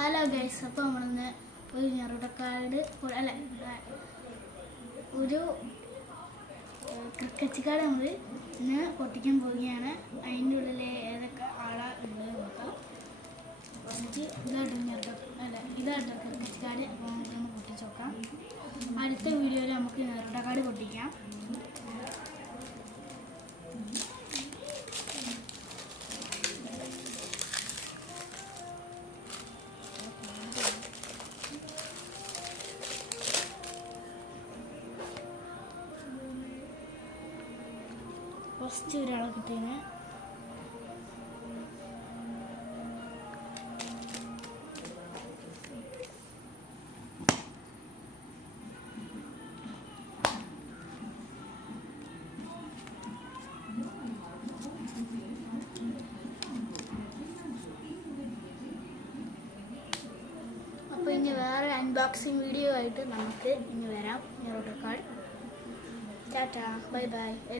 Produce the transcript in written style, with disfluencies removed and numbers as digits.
Hello guys, അപ്പോൾ നമ്മളിന്ന് ഒരു ഞെറുടക്കാട് അല്ല ഒരു ക്രിക്കറ്റ് കാർഡ് നമ്മൾ ഇന്ന് പൊട്ടിക്കാൻ പോവുകയാണ്. അതിൻ്റെ ഉള്ളിൽ ഏതൊക്കെ ആളുണ്ട് നോക്കാം. ഫസ്റ്റ് ഇതായിട്ട് ക്രിക്കറ്റ് കാർഡ്. അപ്പോൾ നമുക്കൊന്ന് പൊട്ടിച്ച് നോക്കാം. അടുത്ത വീഡിയോയിൽ നമുക്ക് ഞെറുടക്കാട് പൊട്ടിക്കാം. ഫസ്റ്റ് ഒരാളെ കിട്ടിയത് അപ്പോൾ ഇനി വേറെ അൺബോക്സിങ് വീഡിയോ ആയിട്ട് നമുക്ക് ഇനി വരാം. ഞെറുടക്കാട്. Ta-ta, bye by.